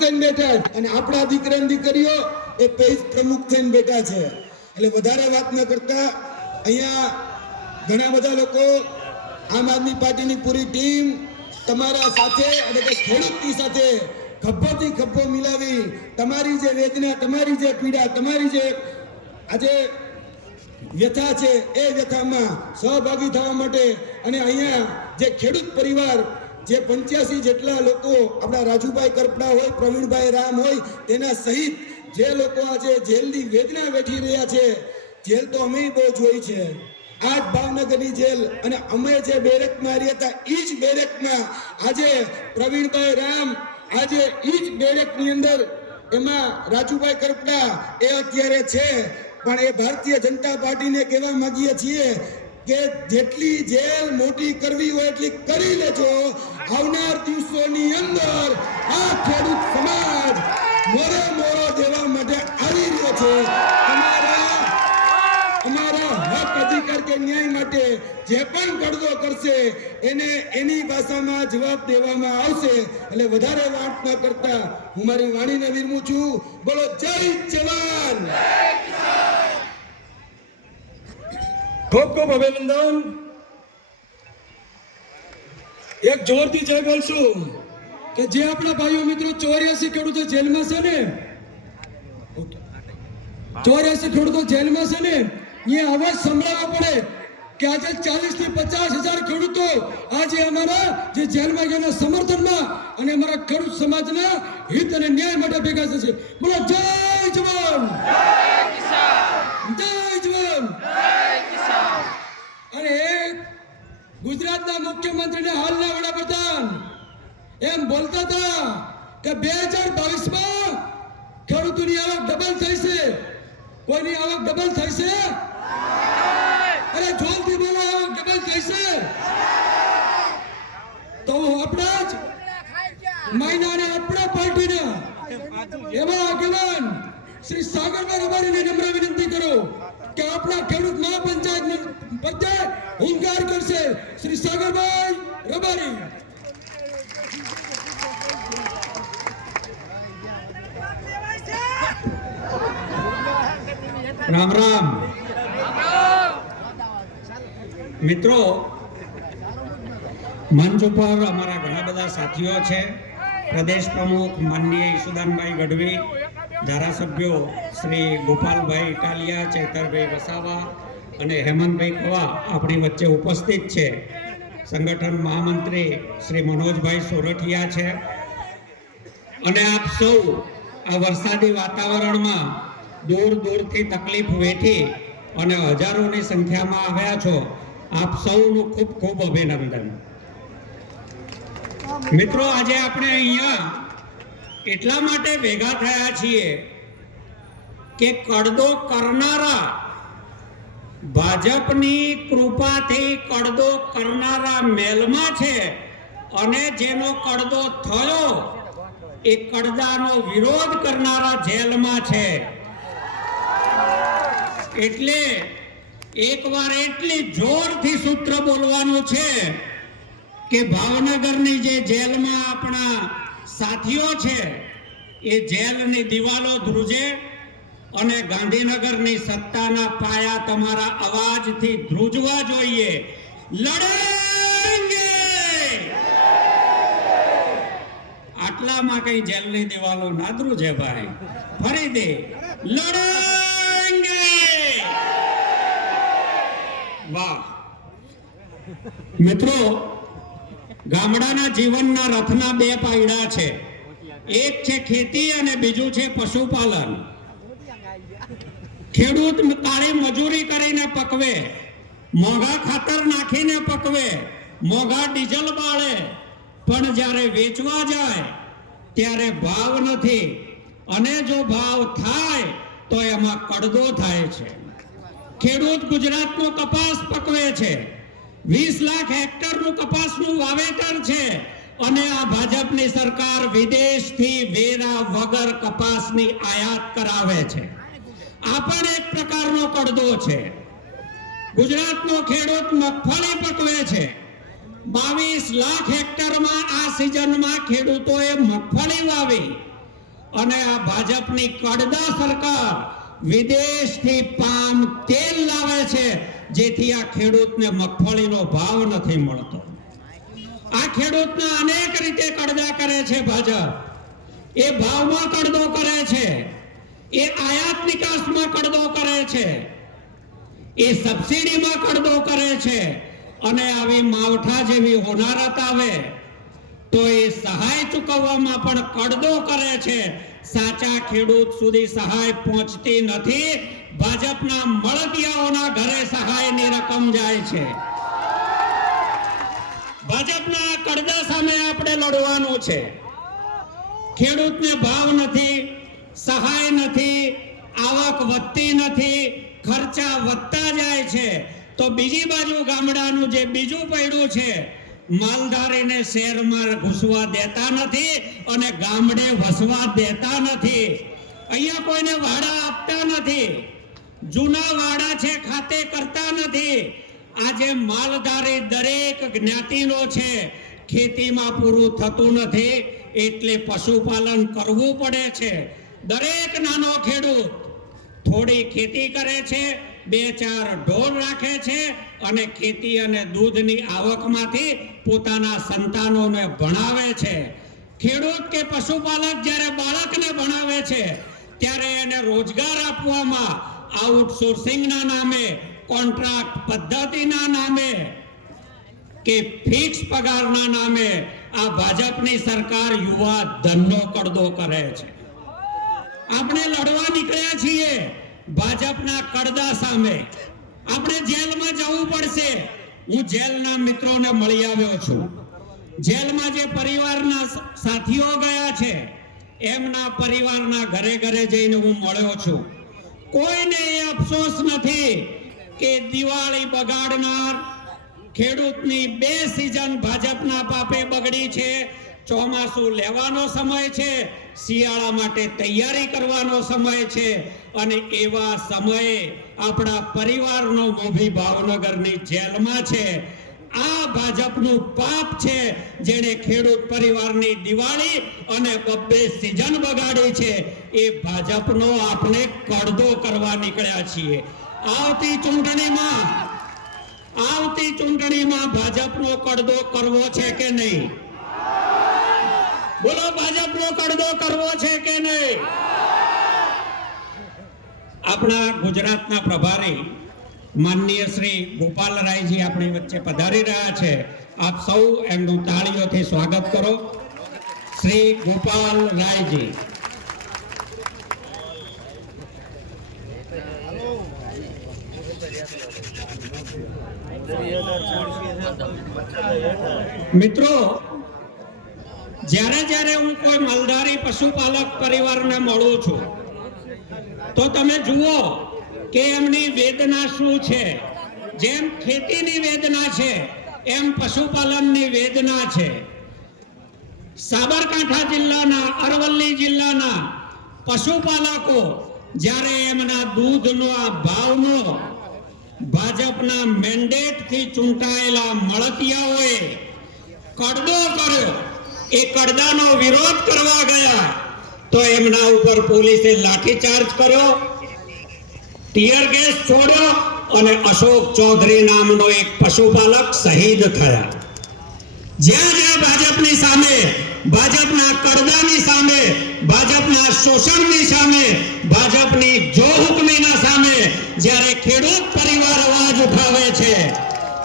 થઈને બેઠા અને આપણા દીકરા દીકરીઓ એ પેજ પ્રમુખ થઈને બેઠા છે. એટલે વધારે વાત ન કરતા અહીંયા ઘણા બધા લોકો આમ આદમી પાર્ટીની પૂરી ટીમ તમારા સાથે એટલે કે ખેડૂતની સાથે ખભોથી ખભો મિલાવી તમારી જે વેદના, તમારી જે પીડા, તમારી જે આજે વ્યથા છે એ વ્યથામાં સહભાગી થવા માટે અને અહીંયા જે ખેડૂત પરિવાર જે 85 જેટલા લોકો આપણા રાજુભાઈ કરપડા હોય, પ્રવીણભાઈ રામ હોય, તેના સહિત જે લોકો આજે જેલની વેદના વેઠી રહ્યા છે. જેલ તો અમે બહુ જોઈ છે, આ ભાવનગરની જેલ, અને અમે જે બેરેકમાં રહ્યા હતા એ જ બેરેકમાં આજે પ્રવીણભાઈ રામ આજે એ જ બેરેકની અંદર એમાં રાજુભાઈ કરપડા એ અત્યારે છે. પણ એ ભારતીય જનતા પાર્ટીને કહેવા માંગીએ છીએ કે જેટલી જેલ મોટી કરવી હોય એટલી કરી લેજો. આવનાર દિવસોની અંદર આ ખેડૂત સમાજ મોરે મોરો દેવા માટે આવી રહ્યો છે. અમારા હક અધિકાર કે ન્યાય માટે જે પણ ગળદો કરશે એને એની ભાષામાં જવાબ દેવામાં આવશે. એટલે વધારે વાત ન કરતા હું મારી વાણીને વિરમું છું. બોલો જય જવાન. ખૂબ ખૂબ અભિનંદન. એક જોરથી જય બોલશું કે જે આપણા ભાઈઓ મિત્રો 84 ખેડૂતો જેલમાં છે ને, 84 ખેડૂતો જેલમાં છે ને, એ અવાજ સંભળાવવો પડે કે આજે 40 થી 50,000 ખેડૂતો આજે અમારા જે જેલમાં ગયાના સમર્થનમાં અને અમારા ખેડૂત સમાજના હિત અને ન્યાય માટે ભેગા થશે. બોલો જય જવાન, જય કિસાન, જય જવાન, જય કિસાન. અને ગુજરાતના મુખ્યમંત્રી ને હાલના વડાપ્રધાન એમ બોલતા હતા કે 2022માં ખેડૂતોની આવક ડબલ થઈ છે. કોઈની આવક ડબલ થઈ છે? અરે જોરથી બોલો, આવક ડબલ થઈ છે? તો આપણા જ મહિનાને આપણા પાર્ટીના એવા આગેવાન શ્રી સાગરભાઈ રબારીને નમ્ર વિનંતી કરો કે આપણા ખેડૂત મહાપંચાયત પ્રત્યે હુંકાર કરશે. શ્રી સાગરભાઈ રબારી. રામ રામ મિત્રો. મંચ ઉપર અમારા ઘણા બધા સાથીઓ છે. પ્રદેશ પ્રમુખ માનનીય ઈશુદાનભાઈ ગઢવી, ધારાસભ્યો શ્રી ગોપાલભાઈ ઇટાલિયા, ચૈતરભાઈ વસાવા અને હેમંતભાઈ કવા આપણી વચ્ચે ઉપસ્થિત છે. સંગઠન મહામંત્રી શ્રી મનોજભાઈ સોરઠિયા છે. અને આપ સૌ આ વરસાદી વાતાવરણમાં દૂર દૂરથી તકલીફ વેઠી અને હજારોની સંખ્યામાં આવ્યા છો. આપ સૌનું ખૂબ ખૂબ અભિનંદન. મિત્રો, આજે આપણે અહીંયા એટલા માટે ભેગા થયા છીએ કે કડદો કરનારા, ભાજપની કૃપાથી કડદો કરનારા મેલમાં છે અને જેનો કડદો થયો એ કડદાનો વિરોધ કરનારા જેલમાં છે. એટલે એકવાર એટલી જોરથી સૂત્ર બોલવાનું છે કે ભાવનગરની જે જેલમાં આપણા સાથીઓ છે એ જેલની દિવાલો ધ્રુજે અને ગાંધીનગરની સત્તાના પાયા તમારા અવાજથી ધ્રુજવા જોઈએ. લડેંગે. આટલામાં કઈ જેલની દિવાલો ના ધ્રુજે ભાઈ. ફરી દે, લડેંગે. વાહ મિત્રો, ગામડાના જીવનના રથના બે પાયડા છે. એક છે ખેતી અને બીજું છે પશુપાલન. ખેડૂત કાળી મજૂરી કરીને પકવે, મોંઘા ખાતર નાખીને પકવે, મોંઘા ડીઝલ બાળે, પણ જ્યારે વેચવા જાય ત્યારે ભાવ નથી. અને જો ભાવ થાય તો એમાં કડદો થાય છે. ખેડૂત ગુજરાતનો કપાસ પકવે છે. 20 લાખ હેક્ટરનું કપાસનું વાવેતર છે અને આ ભાજપની સરકાર વિદેશથી વેરા વગર કપાસની આયાત કરાવે છે. આ પણ એક પ્રકારનો કડદો છે. ગુજરાતનો ખેડૂત મગફળી પકવે છે. 22 લાખ હેક્ટરમાં આ સિઝનમાં ખેડૂતોએ મગફળી વાવી અને આ ભાજપની કડદા સરકાર વિદેશથી પામ તેલ લાવે છે, જેથી આ ખેડૂતને મગફળીનો ભાવ નથી મળતો. આ ખેડૂતને અનેક રીતે કડદા કરે છે ભાજપ. એ ભાવમાં કડદો કરે છે, એ આયાત નિકાસમાં કડદો કરે છે, એ સબસિડીમાં કડદો કરે છે, અને આવી માવઠા જેવી હોનારત આવે તો એ સહાય ચૂકવવામાં પણ કડદો કરે છે. સાચા ખેડૂત સુધી સહાય પહોંચતી નથી. ભાજપના મળતિયાઓના ઘરે સહાયની રકમ જાય છે. ભાજપના કડદા સામે આપણે લડવાનું છે. ખેડૂતને ભાવ નથી, સહાય નથી, આવક વધતી નથી, ખર્ચા વધતા જાય છે. તો બીજી બાજુ ગામડાનું જે બીજું પૈડું છે, માલધારીને શહેરમાં ઘૂસવા દેતા નથી અને ગામડે વસવા દેતા નથી. અહીંયા કોઈને વાડા આપતા નથી. જૂના વાડા છે ખાતે કરતા નથી. આજે માલધારી દરેક જ્ઞાતિનો છે, ખેતીમાં પૂરું થતું નથી એટલે પશુપાલન કરવું પડે છે. દરેક નાનો ખેડૂત થોડી ખેતી કરે છે, 2-4 ઢોર રાખે છે અને ખેતી અને દૂધની આવકમાંથી પોતાના સંતાનોને ભણાવે છે. ખેડૂત કે પશુપાલક જ્યારે બાળકને ભણાવે છે ત્યારે એને રોજગાર આપવામાં આઉટસોર્સિંગના નામે, કોન્ટ્રાક્ટ પદ્ધતિના નામે કે ફિક્સ પગારના નામે આ ભાજપની સરકાર યુવા ધનનો કડદો કરે છે. આપણે લડવા નીકળ્યા છીએ ભાજપના કડદા સામે. આપણે જેલમાં જવું પડશે. હું જેલના મિત્રોને મળી આવ્યો છું. જેલમાં જે પરિવારના સાથીઓ ગયા છે એમના પરિવારના ઘરે ઘરે જઈને હું મળ્યો છું. કોઈને એ અફસોસ નથી કે દિવાળી બગાડનાર ખેડૂતની 2 સિઝન ભાજપના પાપે બગડી છે. ચોમાસું લેવાનો સમય છે, શિયાળા માટે તૈયારી કરવાનો સમય છે, અને એવા સમયે આપણા પરિવારનો મોભી ભાવનગરની જેલમાં છે. આ ભાજપનું પાપ છે, જેણે ખેડૂત પરિવારની દિવાળી અને 2 સિઝન બગાડી છે. એ ભાજપનો આપણે કડદો કરવા નીકળ્યા છીએ. આવતી ચૂંટણીમાં ભાજપનો કડદો કરવો છે કે નહીં? બોલો, ભાજપનો કડદો કરવો છે કે નહીં? આપણા ગુજરાતના પ્રભારી માનનીય શ્રી ગોપાલરાયજી આપણી વચ્ચે પધારી રહ્યા છે. આપ સૌ એમનું તાળીઓથી સ્વાગત કરો. શ્રી ગોપાલરાયજી. મિત્રો, જ્યારે હું કોઈ માલધારી પશુપાલક પરિવારને મળું છું તો તમે જુઓ કે એમની વેદના શું છે. જેમ ખેતીની વેદના છે એમ પશુપાલનની વેદના છે. સાબરકાંઠા જિલ્લાના, અરવલ્લી જિલ્લાના પશુપાલકો જ્યારે એમના દૂધનો આ ભાવનો ભાજપના મેન્ડેટથી ચૂંટાયેલા મળતિયાઓએ કડદો કર્યો, એ કડદાનો વિરોધ કરવા ગયા તો એમના ઉપર પોલીસે લાઠીચાર્જ કર્યો, ટીયર ગેસ છોડ્યો અને અશોક ચૌધરી નામનો એક પશુપાલક શહીદ થયા. જ્યાં ભાજપની સામે, ભાજપના કડદાની સામે, ભાજપના શોષણની સામે, ભાજપની જો હુકમીના સામે જ્યારે ખેડૂત પરિવાર અવાજ ઉઠાવે છે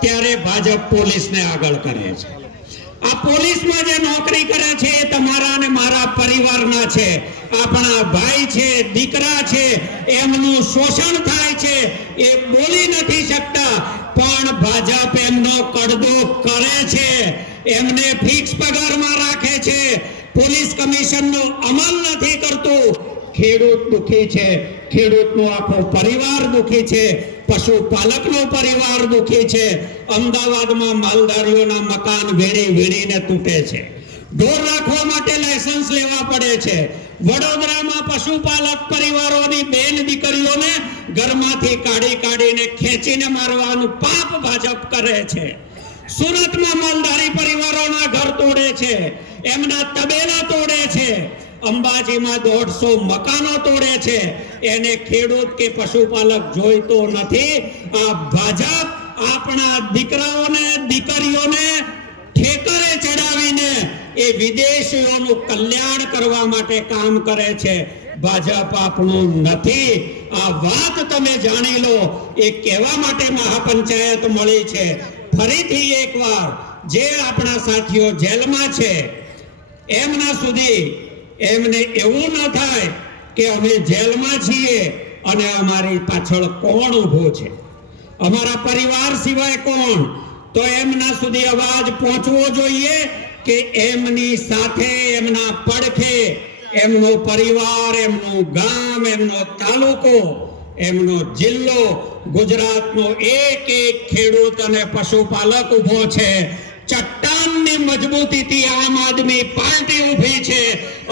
ત્યારે ભાજપ પોલીસને આગળ કરે છે. આ પોલીસમાં જે નોકરી કરે છે એ તમારા અને મારા પરિવારના છે, આપણા ભાઈ છે, દીકરા છે, એમનું શોષણ થાય છે. એ બોલી નથી શકતા પણ ભાજપ એમનો કડદો કરે છે, એમને ફિક્સ પગારમાં રાખે છે, પોલીસ કમિશનનો અમલ નથી કરતું. ખેડૂત દુખી છે, ખેડૂતનો આખો પરિવાર દુખી છે, પશુપાલકનો પરિવાર દુખી છે. અમદાવાદમાં માલધારીઓના મકાન વીણીને તૂટે છે. ઢોર રાખવા માટે લાયસન્સ લેવા પડે છે. વડોદરામાં પશુપાલક પરિવારોની બેન દીકરીઓને ઘરમાંથી કાઢીને ખેંચીને મારવાનું પાપ ભાજપ કરે છે. સુરતમાં માલધારી પરિવારોના ઘર તોડે છે, એમના તબેલા તોડે છે. અંબાજીમાં 150 મકાનો તોડે છે, એને ખેડૂત કે પશુપાલક જોઈતો નથી. આ ભાજપ આપણા દીકરાઓને દીકરીઓને ઠેકરે ચડાવીને એ વિદેશીઓનું કલ્યાણ કરવા માટે કામ કરે છે. ભાજપ આપણું નથી. આ વાત તમે જાણી લો. એ કહેવા માટે મહાપંચાયત મળી છે. ફરીથી એકવાર જે આપણા સાથીઓ જેલમાં છે એમના સુધી એમને એવું ન થાય કે અમે જેલમાં છીએ અને અમારી પાછળ કોણ ઊભો છે, અમારા પરિવાર સિવાય કોણ. તો એમના સુધી અવાજ પહોંચવો જોઈએ કે એમની સાથે, એમના પડખે એમનો પરિવાર, એમનું ગામ, એમનો તાલુકો, એમનો જિલ્લો, ગુજરાતનો એક એક ખેડૂત અને પશુપાલક ઊભો છે. ચટ્ટાનની મજબૂતીથી આમ આદમી પાર્ટી ઊભી છે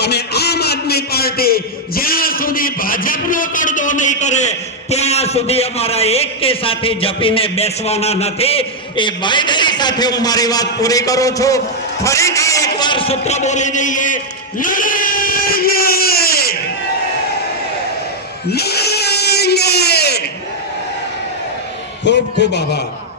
અને આમ આદમી પાર્ટી જ્યાં સુધી ભાજપનો કડદો નહીં કરે ત્યાં સુધી અમારા એક કે સાથે જપીને બેસવાના નથી. એ બાંયધરી સાથે હું મારી વાત પૂરી કરું છું. ફરીથી એકવાર સૂત્ર બોલી દઈએ, લડેંગે, લડેંગે. ખૂબ ખૂબ આભાર.